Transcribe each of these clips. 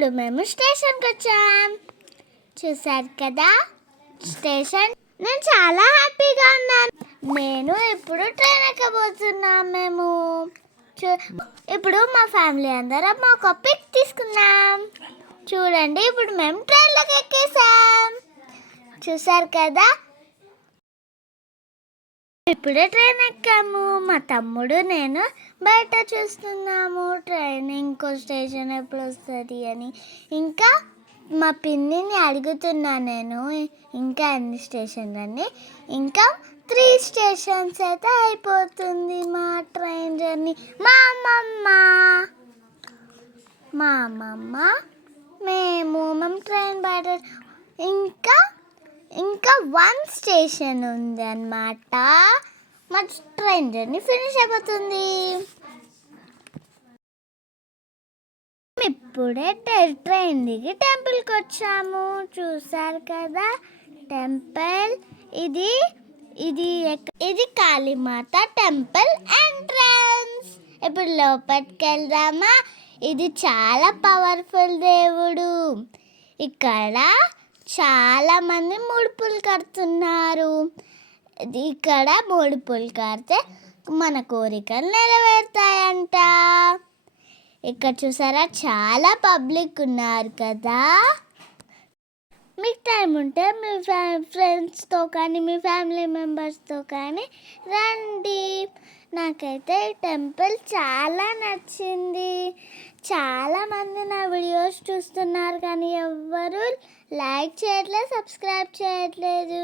ఇప్పుడు మేము స్టేషన్కి వచ్చాం. చూసారు కదా స్టేషన్. నేను చాలా హ్యాపీగా ఉన్నాను. నేను ఇప్పుడు ట్రైన్ ఎక్కబోతున్నాం. మేము ఇప్పుడు మా ఫ్యామిలీ అందరం ఒక పిక్ తీసుకున్నాం. చూడండి, ఇప్పుడు మేము ట్రైన్లోకి ఎక్కేసాం. చూసారు కదా, ఇప్పుడే ట్రైన్ ఎక్కాము. మా తమ్ముడు నేను బయట చూస్తున్నాము ట్రైన్ ఇంకో స్టేషన్ ఎప్పుడు వస్తుంది అని. ఇంకా మా పిన్నిని అడుగుతున్నా నేను, ఇంకా ఎన్ని స్టేషన్లు అని. ఇంకా 3 స్టేషన్స్ అయితే అయిపోతుంది మా ట్రైన్ జర్నీ. మా అమ్మమ్మ మేము ట్రైన్ బయట ఇంకా 1 స్టేషన్ ఉంది అన్నమాట. మా ట్రైన్ జర్నీ ఫినిష్ అయిపోతుంది. ఇప్పుడే ట్రైన్ దిగి టెంపుల్కి వచ్చాము. చూసారు కదా టెంపుల్. ఇది కాళీమాత టెంపుల్ ఎంట్రన్స్. ఇప్పుడు లోపలికి వెళ్దామా? ఇది చాలా పవర్ఫుల్ దేవుడు. ఇక్కడ చాలా మంది ముడుపులు కడుతున్నారు. ఇక్కడ ముడుపులు కడితే మన కోరికలు నెరవేరుతాయంట. ఇక్కడ చూసారా చాలా పబ్లిక్ ఉన్నారు కదా. మీకు టైం ఉంటే మీ ఫ్రెండ్స్తో కానీ మీ ఫ్యామిలీ మెంబర్స్తో కానీ రండి. నాకైతే ఈ టెంపుల్ చాలా నచ్చింది. చాలామంది నా వీడియోస్ చూస్తున్నారు కానీ ఎవ్వరూ లైక్ చేయట్లేదు, సబ్స్క్రైబ్ చేయట్లేదు.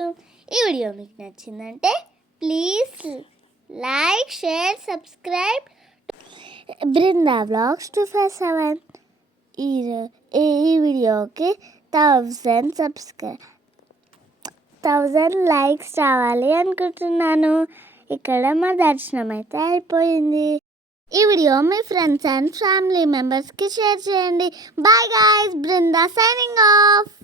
ఈ వీడియో మీకు నచ్చిందంటే please like, share, subscribe Brinda vlogs 257. ఈ వీడియోకి 1000 లైక్స్ రావాలి అనుకుంటున్నాను. ఇక్కడ మా దర్శనం అయితే అయిపోయింది. ఈ వీడియో మీ ఫ్రెండ్స్ అండ్ ఫ్యామిలీ మెంబర్స్కి షేర్ చేయండి. Bye guys, Brinda signing of.